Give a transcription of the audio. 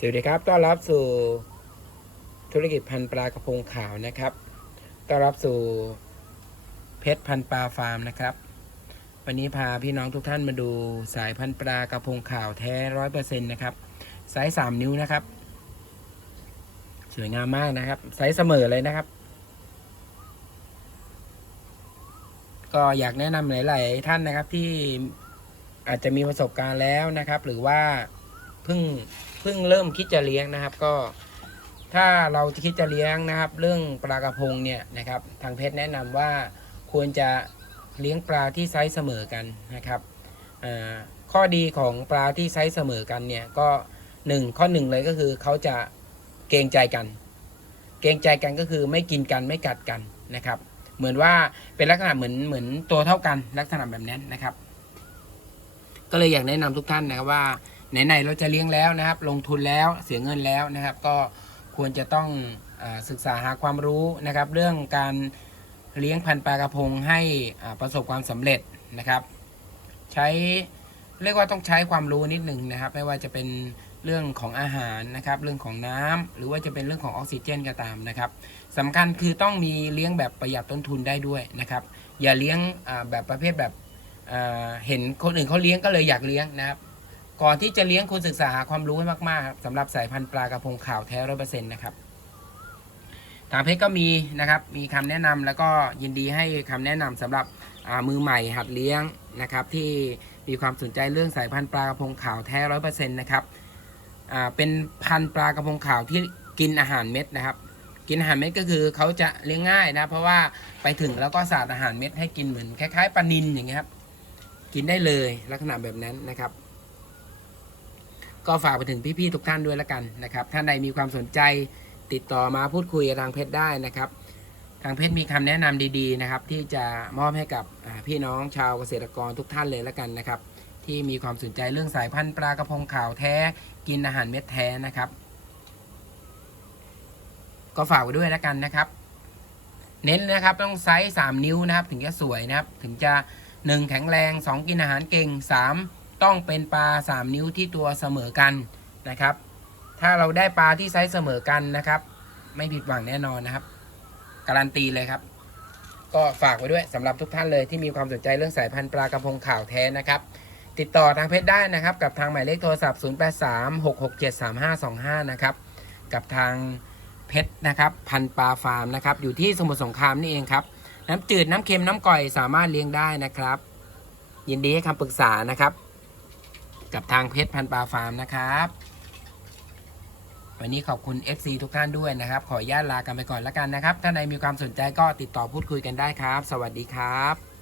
สวัสดีครับ ต้อนรับสู่ธุรกิจพันปลากระพงขาวนะครับ ต้อนรับสู่เพชรพันปลาฟาร์มนะครับ วันนี้พาพี่น้องทุกท่านมาดูสายพันปลากระพงขาวแท้ร้อยเปอร์เซ็นต์นะครับไซส์สามนิ้วนะครับ สวยงามมากนะครับไซส์เสมอเลยนะครับ ก็อยากแนะนำหลาย ๆ ท่านนะครับที่อาจจะมีประสบการณ์แล้วนะครับ หรือว่าเพิ่ง พิ่งเริ่มคิดจะเลี้ยงนะครับ ก็ ถ้าเราคิดจะเลี้ยงนะครับ เรื่องปลากระพงเนี่ยนะครับ ทางเพชรแนะนำว่าควรจะเลี้ยงปลาที่ไซส์เสมอกันนะครับข้อดีของปลาที่ไซส์เสมอกันเนี่ยก็หนึ่งข้อหนึ่งเลยก็คือเขาจะเกรงใจกัน เกรงใจกันก็คือไม่กินกันไม่กัดกันนะครับ เหมือนว่าเป็นลักษณะเหมือนเหมือนตัวเท่ากันลักษณะแบบนั้นนะครับ ก็เลยอยากแนะนำทุกท่านนะครับว่า ไหนๆเราจะเลี้ยงแล้วนะครับ ลงทุนแล้วเสียเงินแล้วนะครับ ก็ควรจะต้องอศึกษาหาความรู้นะครับ เรื่องการเลี้ยงพันธุ์ปลากระพงให้ประสบความสำเร็จนะครับ ใช้เรียกว่าต้องใช้ความรู้นิดหนึ่งนะครับ ไม่ว่าจะเป็นเรื่องของอาหารนะครับ เรื่องของน้ำหรือว่าจะเป็นเรื่องของออกซิเจนก็ตามนะครับสำคัญคือต้องมีเลี้ยงแบบประหยัดต้นทุนได้ด้วยนะครับ อย่าเลี้ยงแบบประเภทแบบเห็นคนอื่นเขาเลี้ยงก็เลยอยากเลี้ยงนะครับ ก่อนที่จะเลี้ยงคุณศึกษาหาความรู้ให้มากๆครับสำหรับสายพันธุ์ปลากระพงขาวแท้ร้อยเปอร์เซ็นต์นะครับทางเพจก็มีนะครับ มีคำแนะนำแล้วก็ยินดีให้คำแนะนำสำหรับมือใหม่หัดเลี้ยงนะครับ ที่มีความสนใจเรื่องสายพันธุ์ปลากระพงขาวแท้ร้อยเปอร์เซ็นต์นะครับเป็นพันธุ์ปลากระพงขาวที่กินอาหารเม็ดนะครับ กินอาหารเม็ดก็คือเขาจะเลี้ยงง่ายนะ เพราะว่าไปถึงแล้วก็สาดอาหารเม็ดให้กินเหมือนคล้ายๆปลานิลอย่างเงี้ยครับ กินได้เลยลักษณะแบบนั้นนะครับ ก็ฝากไปถึงพี่ๆทุกท่านด้วยแล้วกันนะครับท่านใดมีความสนใจติดต่อมาพูดคุยกับทางเพชรได้นะครับ ทางเพชรมีคำแนะนำดีๆนะครับ ที่จะมอบให้กับพี่น้องชาวเกษตรกรทุกท่านเลยแล้วกันนะครับ ที่มีความสนใจเรื่องสายพันธุ์ปลากระพงขาวแท้กินอาหารเม็ดแท้นะครับ ก็ฝากไว้ด้วยแล้วกันนะครับ เน้นนะครับต้องไซส์3นิ้วนะครับ ถึงจะสวยนะครับ ถึงจะ 1 แข็งแรง 2 กินอาหารเก่ง 3 ต้องเป็นปลา 3 นิ้วที่ตัวเสมอกันนะครับ ถ้าเราได้ปลาที่ไซส์เสมอกันนะครับ ไม่ผิดหวังแน่นอนนะครับ การันตีเลยครับ ก็ฝากไว้ด้วยสำหรับทุกท่านเลยที่มีความสนใจเรื่องสายพันธุ์ปลากระพงขาวแท้นะครับติดต่อทางเพจได้นะครับ กับทางหมายเลขโทรศัพท์ 0836673525 นะครับ กับทางเพชรนะครับ พันปลาฟาร์มนะครับ อยู่ที่สมุทรสงครามนี่เองครับ น้ำจืดน้ำเค็มน้ำก่อยสามารถเลี้ยงได้นะครับ ยินดีให้คำปรึกษานะครับ กับทางเพชรพันปลาฟาร์มนะครับ วันนี้ขอบคุณ FC ทุกท่านด้วยนะครับ ขออนุญาตลากันไปก่อนแล้วกันนะครับ ถ้าในมีความสนใจก็ติดต่อพูดคุยกันได้ครับ สวัสดีครับ